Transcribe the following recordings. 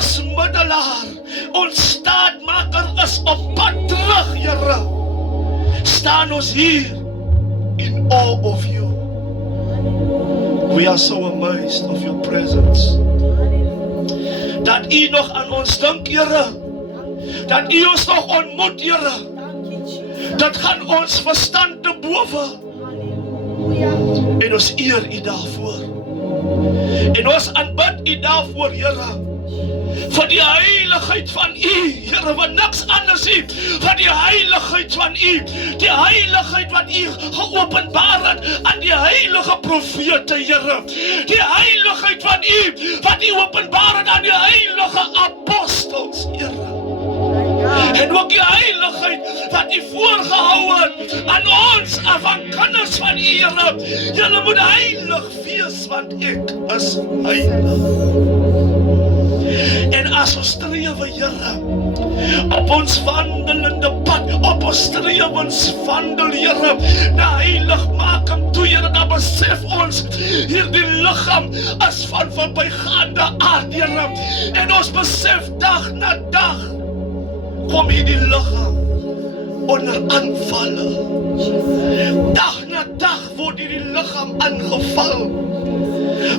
ons middelaar, ons staatmaker is op pad terug, Here. Staan ons hier in awe of you. We are so amazed of your presence. Dat U nog aan ons dink, Here. Dat U ons nog ontmoet, Here. Dat gaan ons verstand te bowe. En ons eer U daarvoor. En ons aanbid U daarvoor, Here. Vir die heiligheid van U, Here, wat niks anders nie, vir die heiligheid van U, die heiligheid wat U geopenbaar het aan die heilige profete, Here, die heiligheid van U, wat U openbaar het aan die heilige apostels, Here, en ook die heiligheid wat U voorgehou het aan ons, van kinders van U, Here. Julle moet heilig wees, want ek is heilig. En as ons strewe, Here, op ons wandelende pad, op ons strewenswandel, Here, na heiligmaking toe, Here, dan besef ons, hierdie liggaam is van verbygaande aard, Here, en ons besef dag na dag, kom hierdie liggaam onder aanvalle. Dag na dag word hierdie liggaam aangeval,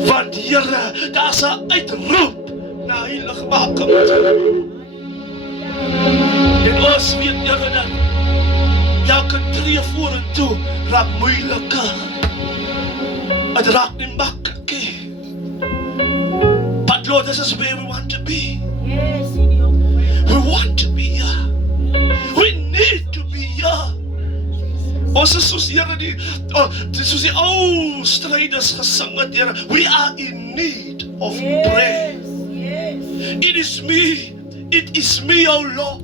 want Here, daar is 'n uitroep na heiligmaking. En ons weet, Here, dat elke tree vorentoe raak moeiliker. Het raak nie maklik nie. But Lord, this is where we want to be. Yes, in your way. We want to be here. We need to be here. Ons is soos, Here, soos die ou stryders gesing het, Here. We are in need of prayer. It is me, O Lord,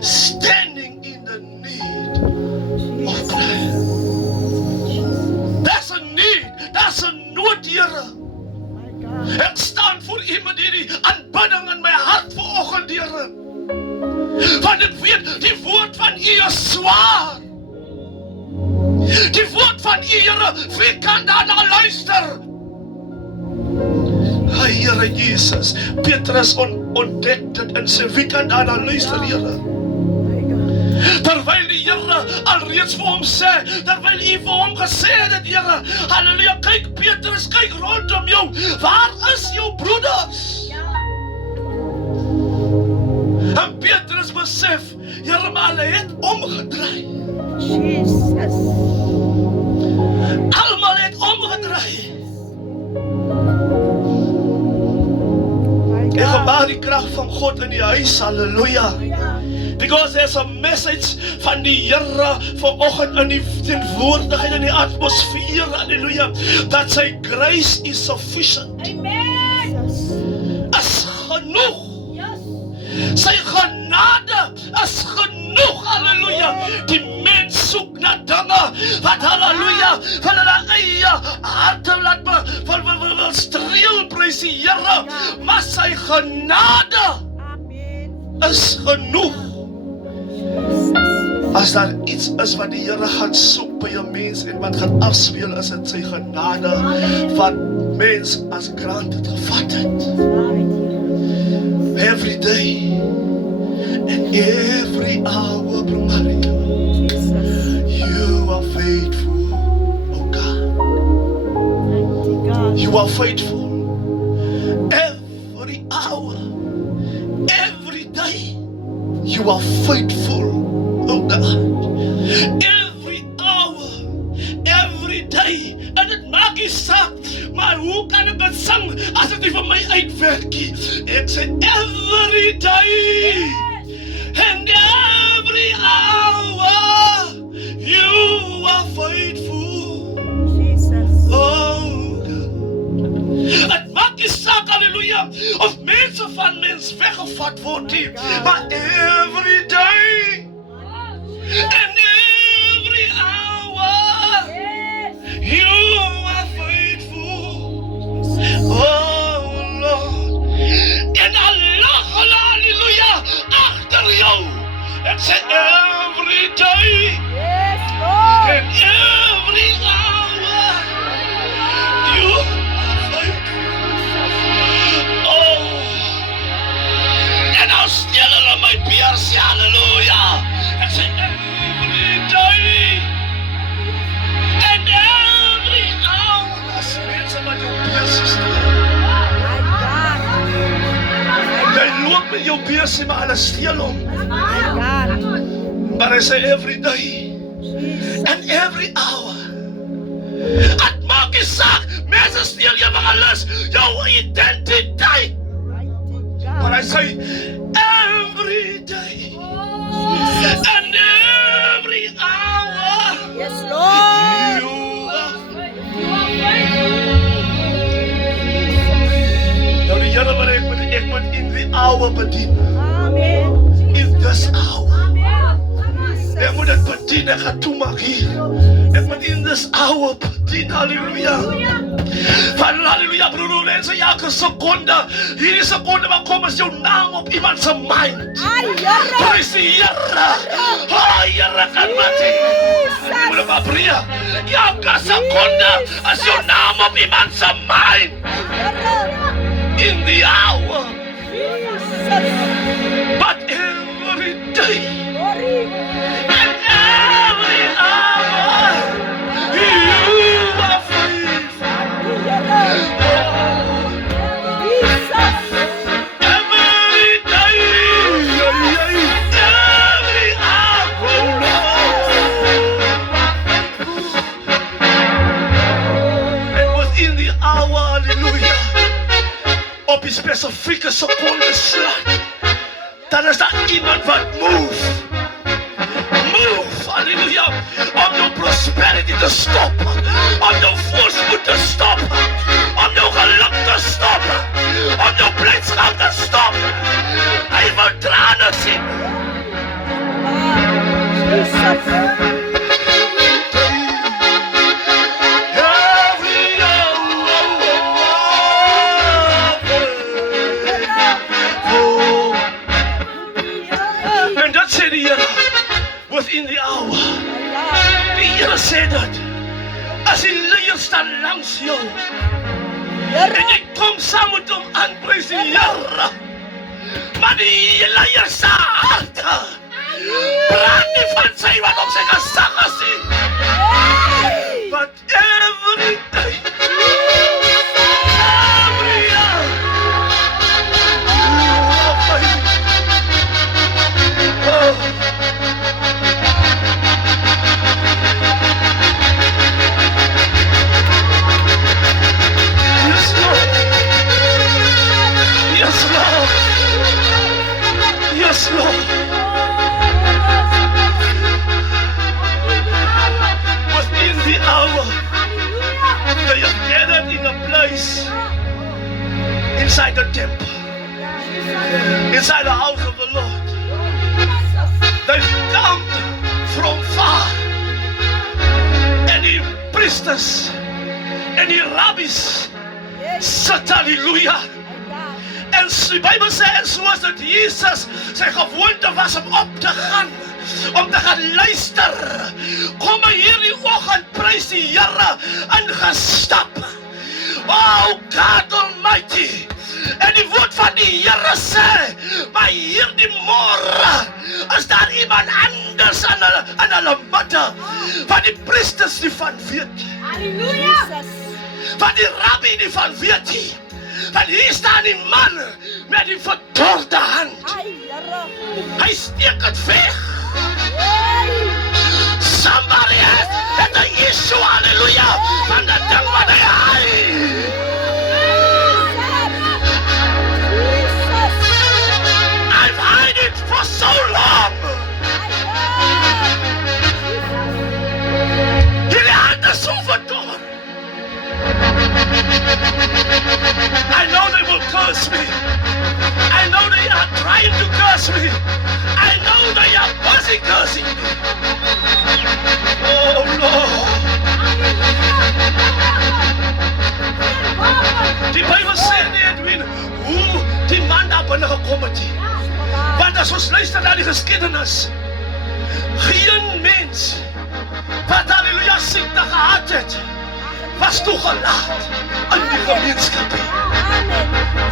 standing in the need of prayer. That's a need, that's a nood, Here. Ek staan voor U met hierdie aanbidding in my hart vanoggend, Here. Want ek weet, die woord van U is swaar. Die woord van U, Here, wie kan daarna luister? Here Jesus, Petrus ontdek dit en sê, wie kan daarna luister, Here? Terwyl die Here alreeds vir hom sê, terwyl U vir hom gesê het, Here, halleluja, kyk Petrus, kyk rondom jou, waar is jou broeders? En Petrus besef, Here, maar hulle het omgedraai. Jesus. Almal het omgedraai. En gebaar die krag van God in die huis, halleluja. Because there's a message van die Here vanoggend in die teenwoordigheid in die atmosfeer, halleluja, that sy grace is sufficient. Amen. Is genoeg. Yes. Sy genade is genoeg, halleluja. Die mens soek na dinge wat, halleluja, van hulle eie harte laat wil streel, prys die Here, maar sy genade is genoeg. As daar iets is wat die Here gaan soek by 'n mens en wat gaan afspeel, is dit sy genade wat mens as granted gevat het. Every day and every hour, Maria, you are faithful, oh God. You are faithful. Every hour, every day, you are faithful, oh God. Every hour, every day. En het maak nie saak, maar hoe kan ek dit sing as dit nie van my uitwerk nie? Ek sê every day and every hour, you are faithful. Jesus. Oh God. Het maak nie saak, halleluja, of mense van mens weggevat word nie, maar every day and every hour, you are faithful. Oh Lord. En Allah, halleluja, achter jou. Ek sê every day Yes, Lord. and every hour, you are faithful. Oh, ook met jou besig, maar hulle steel hom. My God. But I say every day Jesus. and every hour. At maak nie saak, mense steel jou gelus, jou identiteit. But I say every day and every hour. Yes, Lord. You are. Nou die Here wil ek moet in die hour bedien. Amen. In this hour. Ek moet dit bedien, ek gaan toemaak hier. Ek moet in this hour bedien, halleluja. Van halleluja, broer, mense, elke sekonde, hierdie sekonde wat kom is jou naam op iemand se mind. Ay, Here. Prys die Here. Here kan mati. Jy moet maar prie. Elke sekonde is jou naam op iemand se mind. In the hour. But every day. And every hour, you are free. Every day, every hour, and within the hour, hallelujah, op die specifieke seconde slag, dan is daar iemand wat move, hallelujah, om jou prosperity te stop, om jou voorspoed te stop, om jou geluk te stop, om jou blijdschap te stop. Hy wil trane sien. En dat sê die Here, within the hour. Die Here sê dat, as die leier staan langs jou, en jy kom saam met hom aan, prys die Here, maar die leier se harte brand nie van sy wat op sy gesag gesien. But every day, every hour, you are fighting. Oh. Yes, Lord. Yes, Lord. Yes, Lord. Within the hour, they have gathered in a place inside the temple, inside the house of the Lord. They've come from far, and the priestess and the rabbis sit, hallelujah. En die Bijbel sê, en soos dat Jesus sy gewoonte was om op te gaan, om te gaan luister, kom hy hierdie oggend, prys die Here, ingestap. Oh God Almighty. En die woord van die Here sê, maar hierdie môre is daar iemand anders in hulle midde, van die priesters nie van weet, van die rabbi nie van weet nie. Want hier staan die man met die verdorde hand. Hy steek het weg. Somebody has the issue, hallelujah, van die ding wat hy haai. I've hid it for so long. Hierdie hand is so verdord. I know they will curse me. I know they are trying to curse me. I know they are busy cursing me. Oh Lord. Die Bijbel sê nie, Edwin, hoe die man daar binne gekom het. Want as ons luister na die geskiedenis, geen mens wat halleluja siekte gehad het, was toegelaat in die gemeenskap.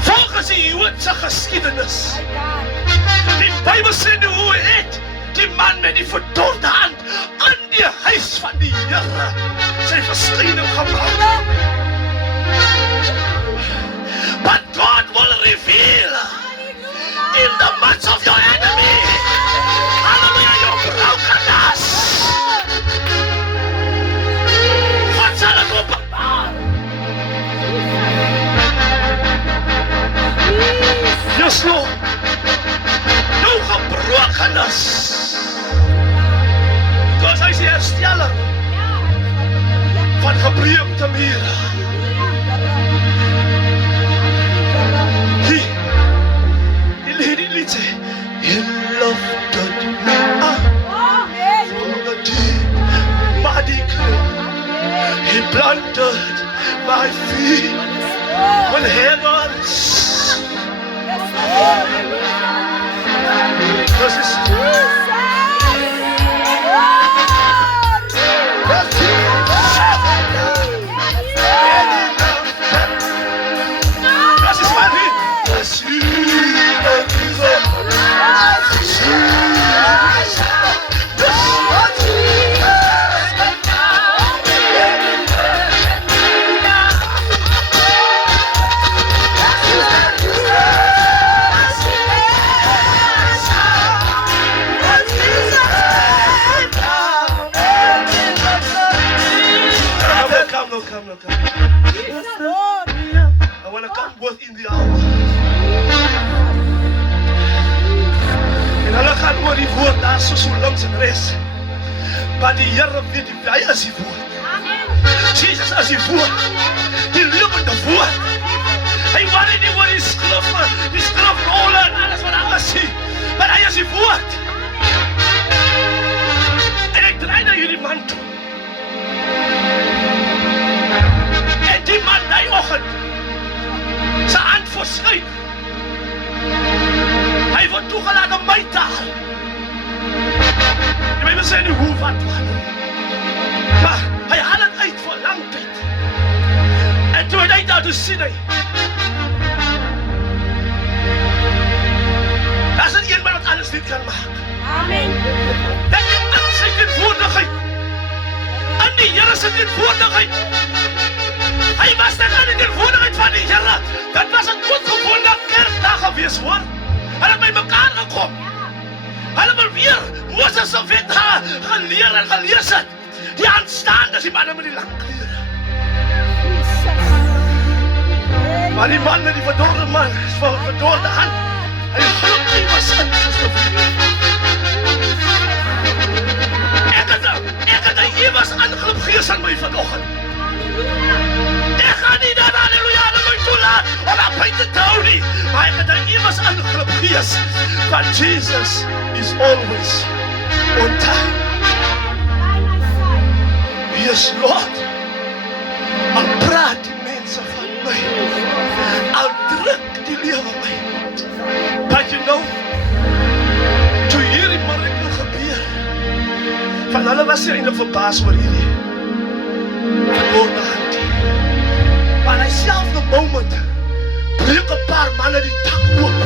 Volgens die Joodse geskiedenis. Die Bijbel sê nie hoe het die man met die verdorde hand in die huis van die Here sy verskyning gemaak. But God will reveal Yes, Lord. No gebrokenis. Because hy is die hersteller van gebreekte mure. Die lied sê, He lifted me up from the deep, muddy clay. He planted my feet on heavens. This is I want to come both in the hour. En hulle gaan oor die woord daar so langs en res. Maar die Here weet die hy is die woord. Jesus is die woord. Die lewende woord. Hy worry nie oor die skrifrolle en alles wat hy sien. Maar hy is die woord. En ek draai na hierdie man toe. En die man die oggend sy hand verskyn. Hy word toegelaat om my taal. Die Bybel sê nie hoe wat. Maar hy haal het uit vir lang tyd. En toe hy daar toe sien hy. Dat is een man wat alles niet kan maak. Amen. Dat is aan sy teenwoordigheid. Aan die Here se teenwoordigheid. Hy was net aan die teenwoordigheid van die Here. Dat was 'n doodgewone kerkdag gewees hoor. Hulle het by mekaar gekom. Hulle wil weer Moses se wet geleer en gelees het. Die aanstaandes, die manne met die lang klere. Maar die man met die verdorde man, verdorde hand, hy geluk nie was in, sister vriend. Ek het hy ewes aangelop gees aan my vanoggend. Ek gaan nie dan halleluja aan my toelaat om aan my te hou nie. Maar ek het hy ewes aangelop gees. But Jesus is always on time. Yes, Lord. Al praat die mense van my. Al druk die lewe my. But you know, toe hierdie mirakel gebeur, van hulle was hier eintlik verbaas oor hierdie verloorde hand. Maar hy self the moment breek 'n paar manne die dak oop.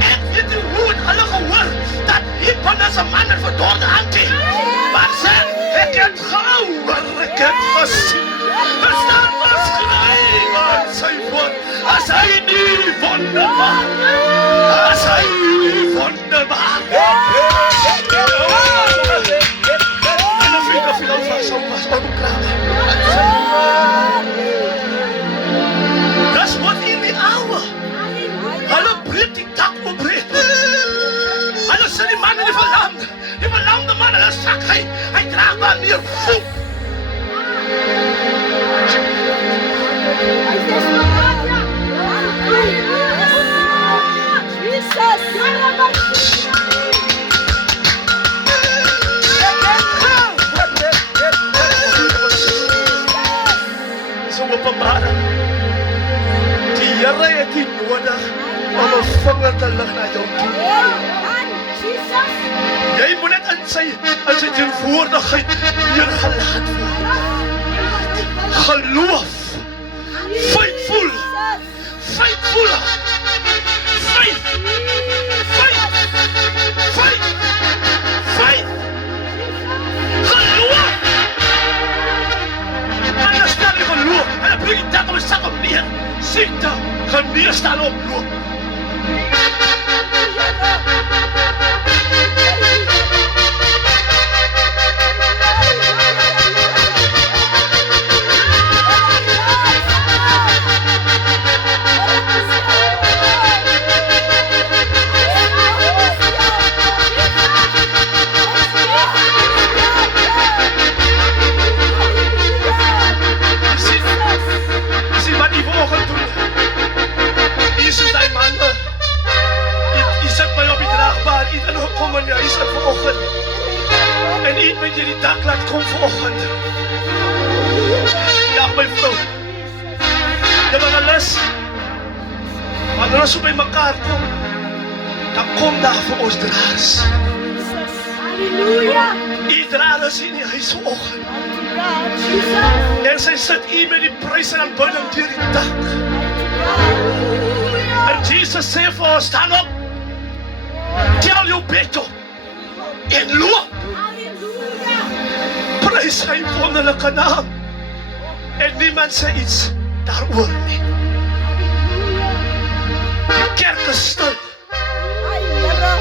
Ek weet nie hoe het hulle gehoor dat Hippon is 'n man met verdorde hand het. Maar sê, ek het gehoor, ek het gesien. Er staan geskryf aan sy woord, as hy nie wonder maak. As hy nie wonder maak. En dan vind of jy nou was onklaar. That's what in the hour. Hulle breek die dak op breed. Hulle sê die man in die verlamde man, hulle sak hy draag maar meer voet. So openbaring. Die Here het nie nodig om 'n vinger te lig na jou toe. Jy moet net in sy teenwoordigheid neergelaat word. Geloof. Faithful. Faithful. Faith. Faith. Faith. Faith. Geloof. En stel jy geloof. En dan bring jy dat op 'n sak op neer. Siekte, genees staan oploop. En ons by mekaar kom, dan kom daar vir ons draers. Halleluja. U draers in die huis vanoggend. Jesus. En sy sit u met die prys en aanbidding deur die dak. Halleluja. En Jesus sê vir ons, staan op, tel jou bed op, en loop. Halleluja. Prys sy wonderlike naam. En niemand sê iets daaroor nie. Die kerk is stil. Ai, Here.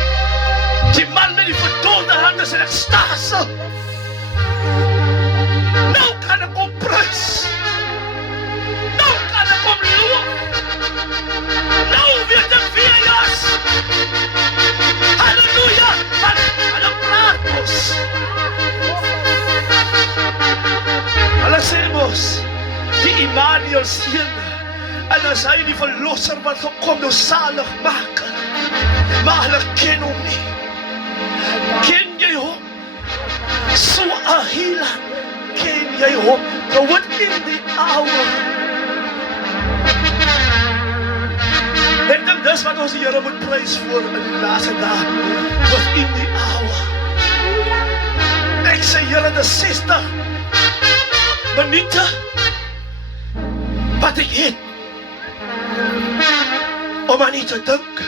Die man met die verdoolde hand is in ekstase. Nou kan ek kom prys. Nou kan ek kom loop. Nou weet ek wie hy is. Halleluja. Hulle praat ons. Hulle sê mos, die Immanuel seun, en as hy die verlosser wat gekom nou salig maak. Maar hulle ken hom nie. Ken jy hom? So 'n healer. Ken jy hom? Nou wat in die hour. Ek dink dis wat ons die Here moet prys voor in die laaste dae. Wat in die hour. Ek sê Here, dis 60 minute wat ek het om aan U te dink.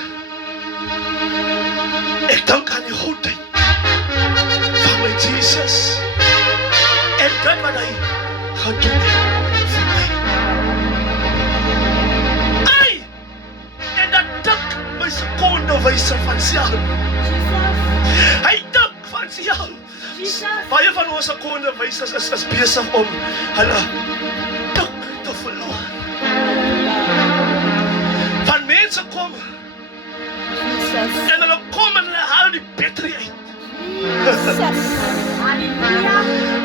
Ek dink aan die goedheid van my Jesus en dit wat hy gedoen het vir my. Ai! En dat dink my sekonde wyse van self. Hy dink van self. Baie van ons sekonde wyse is besig om hulle dink te verloor. Van mense kom en hulle kom en hulle haal die battery uit.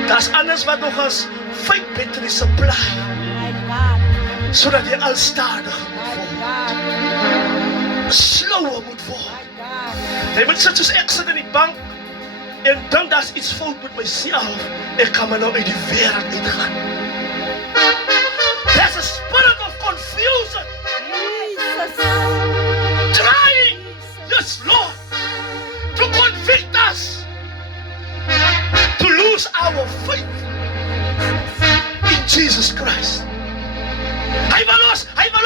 Das anders wat nog as fake battery supply, sodat jy al stadiger moet word, slower moet word. Jy moet sit soos ek sit in die bank en dink daar's iets fout met myself. Ek kan maar nou uit die wêreld uitgaan. There's a spirit of confusion. Trying, yes Lord, to convict us to lose our faith in Jesus Christ. Hy wil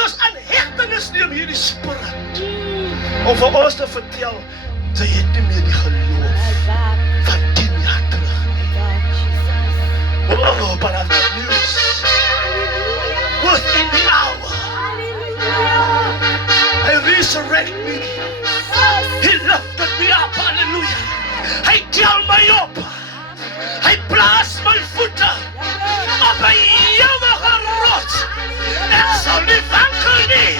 ons aan hegtenis neem hierdie spirit om vir ons te vertel, jy het nie meer die geloof van 10 jaar terug nie. Oh, but I've got news. Within the hour, Hy resurrect me. He lifted me up, hallelujah. Hy tel my op. Hy plaas my voete op 'n ewige rots. Ek sal nie wankel nie.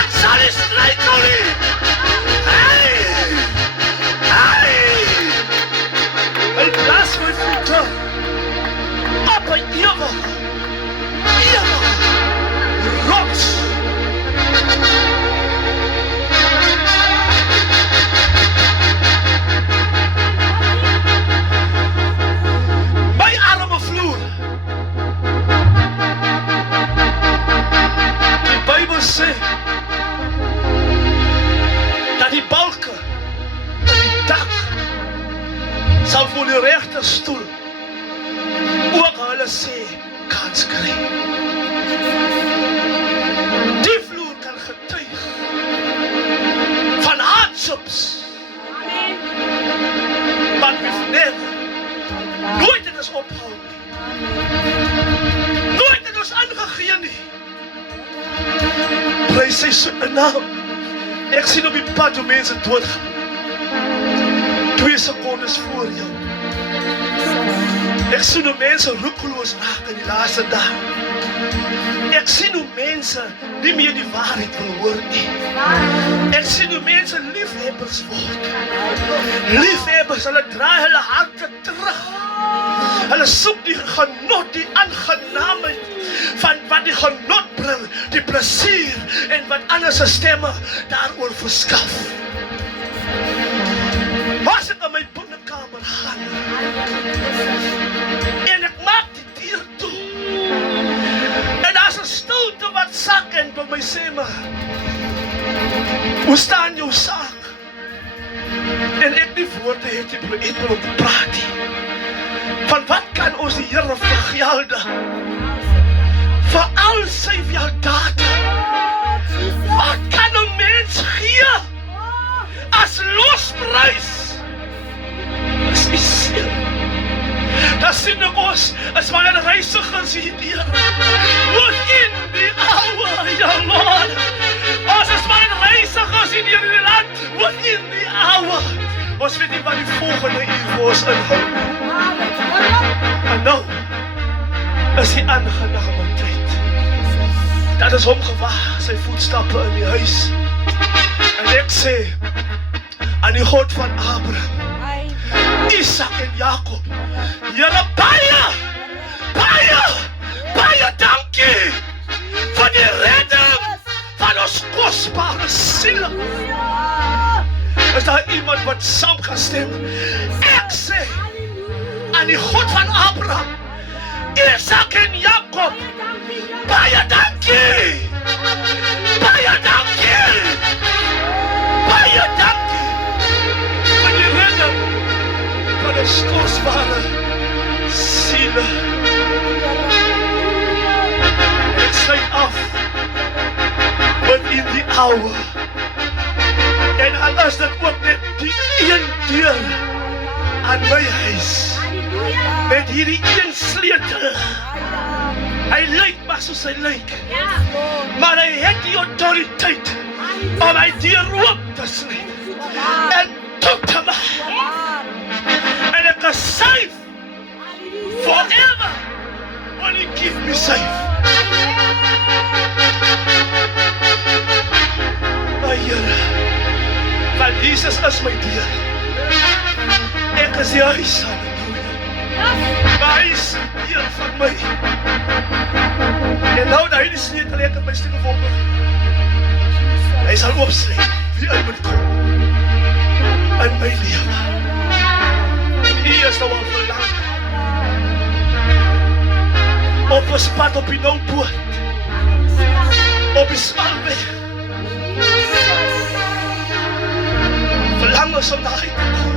Ek sal nie struikel nie. Hey! Hy plaas my voete op 'n ewige rots. My arme vloer. Die Bybel sê dat die balke in die dak sal voor die regterstoel ook hulle sê kans kry. Die vloer kan getuig van hardships. But we've never, nooit het ons ophou nie. Nooit het ons aangegee nie. Prys sy soete naam. Ek sien op die pad hoe mense doodgaan. 2 sekondes voor jou. Ek sien hoe mense roekeloos raak in die laaste dae. Ek sien hoe mense nie meer die waarheid wil hoor nie. Ek sien hoe mense liefhebbers word. Liefhebbers, hulle draai hulle harte terug. Hulle soek die genot, die aangenaamheid van wat die genot bring, die plesier en wat ander se stemme daaroor verskaf. As ek in my binnekamer gaan en ek maak die deur toe en daar's 'n stilte wat sak en by my sê maar Hoe staan jou saak? En ek die woorde het die broer om te praat nie. Van wat kan ons die Here vergelde? Vir al sy weldade. Wat kan 'n mens gee as losprys? Dis die siel. Dat sien ek ons as my reisigers hier. Within the hour, ja Lord. Ons is my reisigers hier in die land. Within the hour. Ons weet nie wat die volgende uur vir ons inhou. En nou is die aangename tyd. Dat is hom gewaar, sy voetstappe in die huis. En ek sê aan die God van Abraham, Isak en Jakob, Here baie dankie vir die redding van ons kosbare siele. Is daar iemand wat saam kan stem? Ek sê aan die God van Abraham, Isak en Jakob, baie dankie! Baie dankie! Baie dankie vir die redding van ons kosbare siele. Ek sluit af within the hour. En al is dit ook net die een deur aan my huis. Met hierdie een sleutel. Hy lyk maar soos hy lyk. Maar hy het die autoriteit om hy deur oop te sluit. En toe te maak. En ek is safe forever when he keep me safe. My Here, want Jesus is my deur. Ek is die huis, halleluja. Maar hy is die deur van my. En nou dat hy die sleutel het in my stuk gevolg, hy sal opsluit wie hy moet kom in my lewe. Hy is nou al verlang op ons pad op die nou boot, op die smalweg. Verlang ons om daar uit te kom.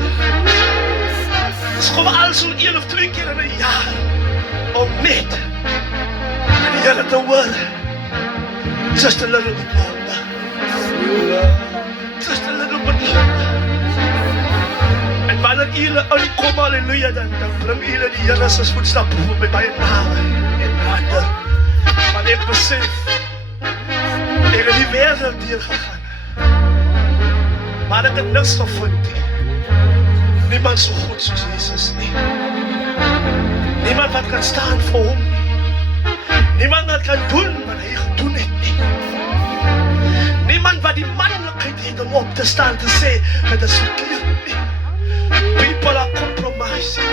Ons kom al so 1 of 2 keer in 'n jaar om net die Here te hoor. Just a little bit longer. Just a little bit longer. En wanneer julle aankom, halleluja, dan bring julle die Here se voetstappe by baie nader en nader. Want ek besef, ek het die wêreld deurgegaan, maar ek het niks gevind nie. Niemand so goed soos Jesus nie. Niemand wat kan staan vir hom nie. Niemand wat kan doen wat hy gedoen het nie. Niemand wat die manlikheid het om op te staan te sê, dit is verkeerd nie. People are compromising.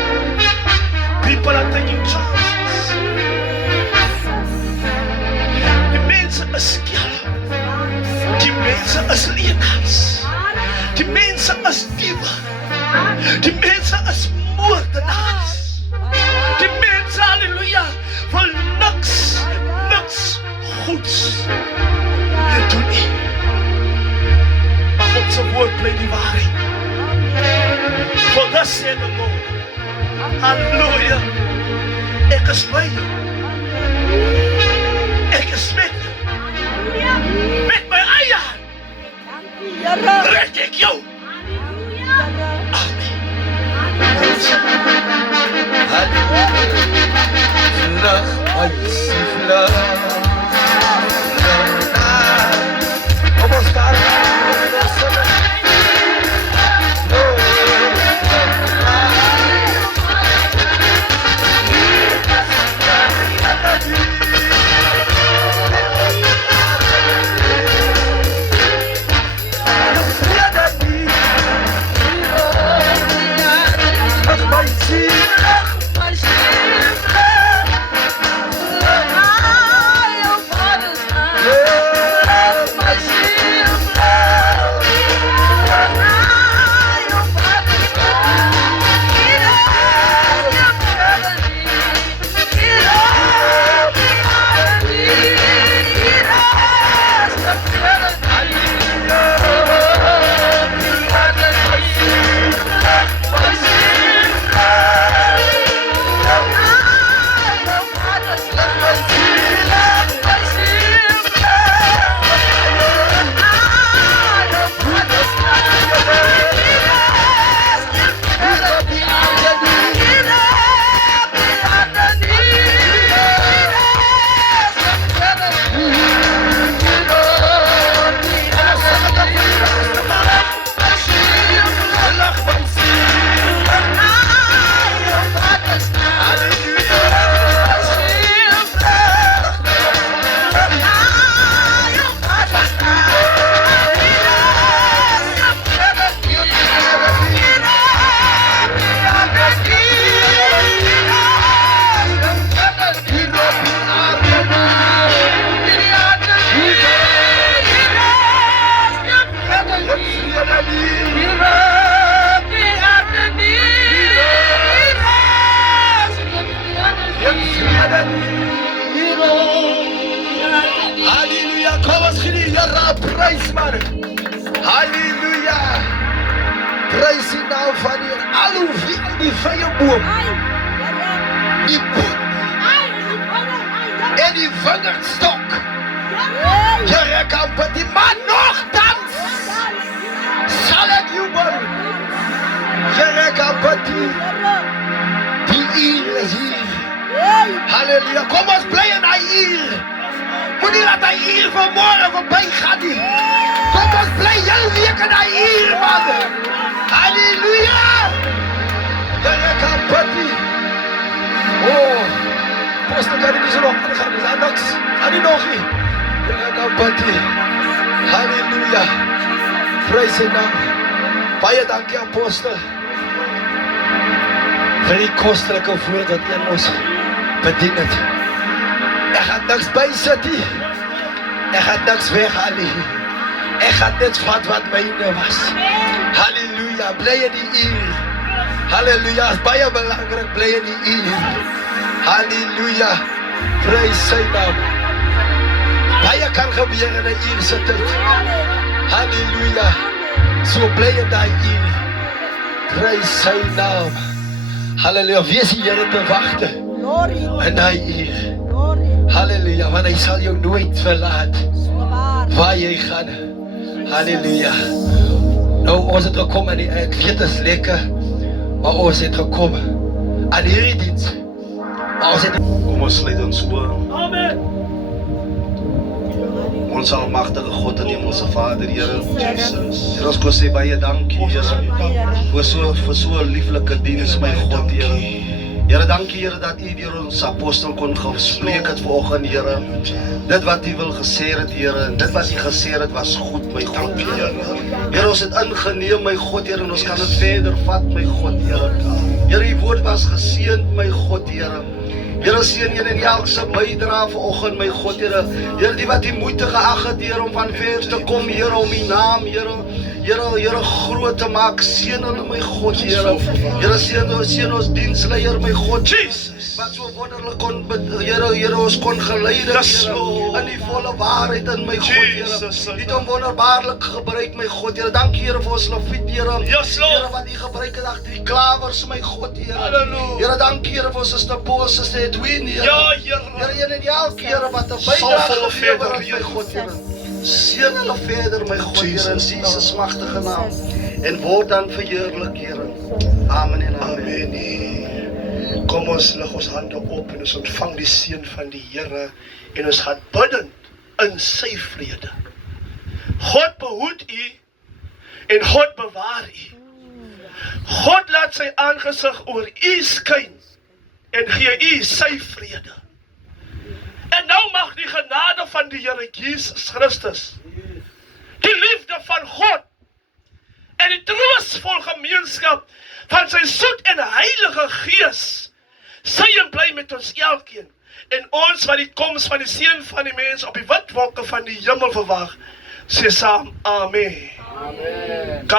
People are taking chances. Die mense is skelm. Die mense is leenaars. Die mense is diewe. Die mense is moordenaars. Die mense, halleluja, wil niks goeds meer doen nie. Maar God se woord bly die waarheid. For thus saith the Lord, halleluja, ek is by jou. Ek is met jou. Met my eie hand red ek jou. Amen. Vandag is die vlag. Kom ons staan. lede hier. Halleluja, kom ons gee die Here prys man. Halleluja. Prys die naam van die Here. Al hoe veel die vyeboom, Ai, Here. die boom Ai, die vader, ai, en die vingerstok. Here. Here kan met die man nogtans sal ek jubel. Here kan met die uur is hier. Halleluja, kom ons bly in hy uur. Moenie laat hy uur vanmorgen voorbij gaan nie. Kom ons bly heel week in hy uur man. Halleluja. Here kan met die. Oh, poster kan nie so nog aangaan, is daar niks? Gaan nie nog nie. Here kan met die. Halleluja. Prys sy naam. Baie dankie apostel vir die kostelike woord wat een ons bedien het. Ek gaan niks bysit nie. Ek gaan niks weghaal nie. Ek gaan net vat wat myne was. Halleluja, bly in die uur. Halleluja, is baie belangrik, bly in die uur. Halleluja, prys sy naam. Baie kan gebeur in 'n uur se tyd. Halleluja, so bly in die uur. Prys sy naam. Halleluja, wees die Here te wagte Glory, in die uur. glory, Halleluja, want hy sal jou nooit verlaat so waar. waar jy gaan. Halleluja. Nou ons het gekom aan die, ek weet het is lekker, maar ons het gekom aan hierdie diens. Maar ons het Kom ons sluit ons oë. Ons almagtige God en Hemelse Vader, Here Jesus. Here, ons kon sê baie dankie, Here, vir so 'n lieflike diens, my God, Here. Here, dankie, Here, dat U deur ons apostel kon gespreek het vanoggend, Here. Dit wat U wil gesê het, Here, en dit wat U gesê het was goed, my God, Here. Here, ons het ingeneem, my God, Here, en ons kan dit verder vat, my God, Here. Here, U woord was geseënd, my God, Here. Here, seën een en elk se bydra vanoggend, my God, Here. Here, die wat die moeite geag het, Here, om van ver te kom, Here, om U naam, Here, Here, groot te maak. Seën hulle, my God, Here. Here, seën ons diensleier, my God, Jesus. Wat so wonderlik kon, Here, ons kon geleid het, Here, in die volle waarheid in my God, Here. Die het hom wonderbaarlik gebruik, my God, Here. Dankie, Here, vir ons Leviet, Here. Here, wat U gebruik het agter die klawers, my God, Here. Here, dankie, Here, vir ons Suster Paul, Suster Edwin, Here. Here, een en elke, Here, wat 'n bydrae gelewer het, my God, Here. Seën hulle verder, my God, Here, in Jesus magtige naam. En word dan verheerlik, Here. Amen en amen. Kom ons lig ons hande op en ons ontvang die seën van die Here en ons gaan bidend in sy vrede. God behoed u en God bewaar u. God laat sy aangesig oor u skyn en gee u sy vrede. En nou mag die genade van die Here Jesus Christus, die liefde van God en die troostvol gemeenskap van sy soet en heilige Gees sy en bly met ons elkeen en ons wat die koms van die seun van die mens op die wit wolke van die hemel verwag, sê saam, Amen.